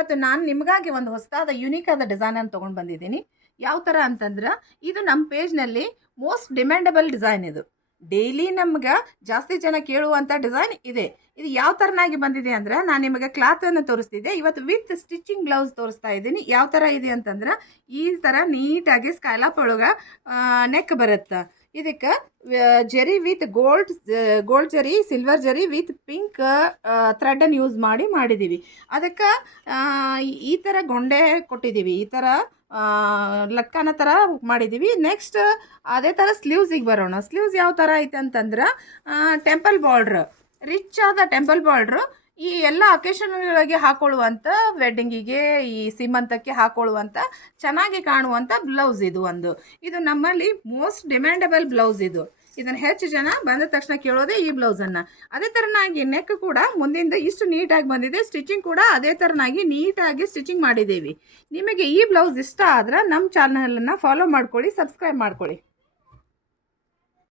ಇವತ್ತು ನಾನು ನಿಮಗಾಗಿ ಒಂದು ಹೊಸದಾದ ಯುನೀಕ್ ಆದ ಡಿಸೈನನ್ನು ತೊಗೊಂಡು ಬಂದಿದ್ದೀನಿ. ಯಾವ ಥರ ಅಂತಂದ್ರೆ ಇದು ನಮ್ಮ ಪೇಜ್ನಲ್ಲಿ ಮೋಸ್ಟ್ ಡಿಮ್ಯಾಂಡಬಲ್ ಡಿಸೈನ್. ಇದು ಡೈಲಿ ನಮ್ಗೆ ಜಾಸ್ತಿ ಜನ ಕೇಳುವಂಥ ಡಿಸೈನ್ ಇದೆ. ಇದು ಯಾವ ಥರನಾಗಿ ಬಂದಿದೆ ಅಂದರೆ, ನಾನು ನಿಮಗೆ ಕ್ಲಾತನ್ನು ತೋರಿಸ್ತಿದ್ದೆ, ಇವತ್ತು ವಿತ್ ಸ್ಟಿಚಿಂಗ್ ಬ್ಲೌಸ್ ತೋರಿಸ್ತಾ ಇದ್ದೀನಿ. ಯಾವ ಥರ ಇದೆ ಅಂತಂದ್ರೆ, ಈ ಥರ ನೀಟಾಗಿ ಸ್ಕೈಲಾಪ್ ಒಳಗೆ ನೆಕ್ ಬರುತ್ತೆ. ಇದಕ್ಕೆ ಜರಿ ವಿತ್ ಗೋಲ್ಡ್ ಜರಿ, ಸಿಲ್ವರ್ ಜರಿ ವಿತ್ ಪಿಂಕ್ ಥ್ರೆಡನ್ನು ಯೂಸ್ ಮಾಡಿದ್ದೀವಿ. ಅದಕ್ಕೆ ಈ ಥರ ಗೊಂಡೆ ಕೊಟ್ಟಿದ್ದೀವಿ, ಈ ಥರ ಲಕ್ಕನ ಥರ ಮಾಡಿದ್ದೀವಿ. ನೆಕ್ಸ್ಟ್ ಅದೇ ಥರ ಸ್ಲೀವ್ಸಿಗೆ ಬರೋಣ. ಸ್ಲೀವ್ಸ್ ಯಾವ ಥರ ಐತೆ ಅಂತಂದ್ರೆ, ಟೆಂಪಲ್ ಬಾರ್ಡ್ರ್, ರಿಚ್ ಆದ ಟೆಂಪಲ್ ಬಾರ್ಡ್ರು. ಈ ಎಲ್ಲ ಅಕೇಶನ್ಗಳಿಗೆ ಹಾಕೊಳ್ಳುವಂಥ, ವೆಡ್ಡಿಂಗಿಗೆ, ಈ ಸೀಮಂತಕ್ಕೆ ಹಾಕೊಳ್ಳುವಂಥ ಚೆನ್ನಾಗಿ ಕಾಣುವಂಥ ಬ್ಲೌಸ್ ಇದು ನಮ್ಮಲ್ಲಿ ಮೋಸ್ಟ್ ಡಿಮ್ಯಾಂಡಬಲ್ ಬ್ಲೌಸ್. ಇದನ್ನು ಹೆಚ್ಚು ಜನ ಬಂದ ತಕ್ಷಣ ಕೇಳೋದೇ ಈ ಬ್ಲೌಸನ್ನು. ಅದೇ ಥರನಾಗಿ ನೆಕ್ ಕೂಡ ಮುಂದಿಂದ ಇಷ್ಟು ನೀಟಾಗಿ ಬಂದಿದೆ. ಸ್ಟಿಚಿಂಗ್ ಕೂಡ ಅದೇ ಥರನಾಗಿ ನೀಟಾಗಿ ಸ್ಟಿಚಿಂಗ್ ಮಾಡಿದ್ದೀವಿ. ನಿಮಗೆ ಈ ಬ್ಲೌಸ್ ಇಷ್ಟ ಆದ್ರೆ ನಮ್ಮ ಚಾನಲನ್ನು ಫಾಲೋ ಮಾಡ್ಕೊಳ್ಳಿ, ಸಬ್ಸ್ಕ್ರೈಬ್ ಮಾಡ್ಕೊಳ್ಳಿ.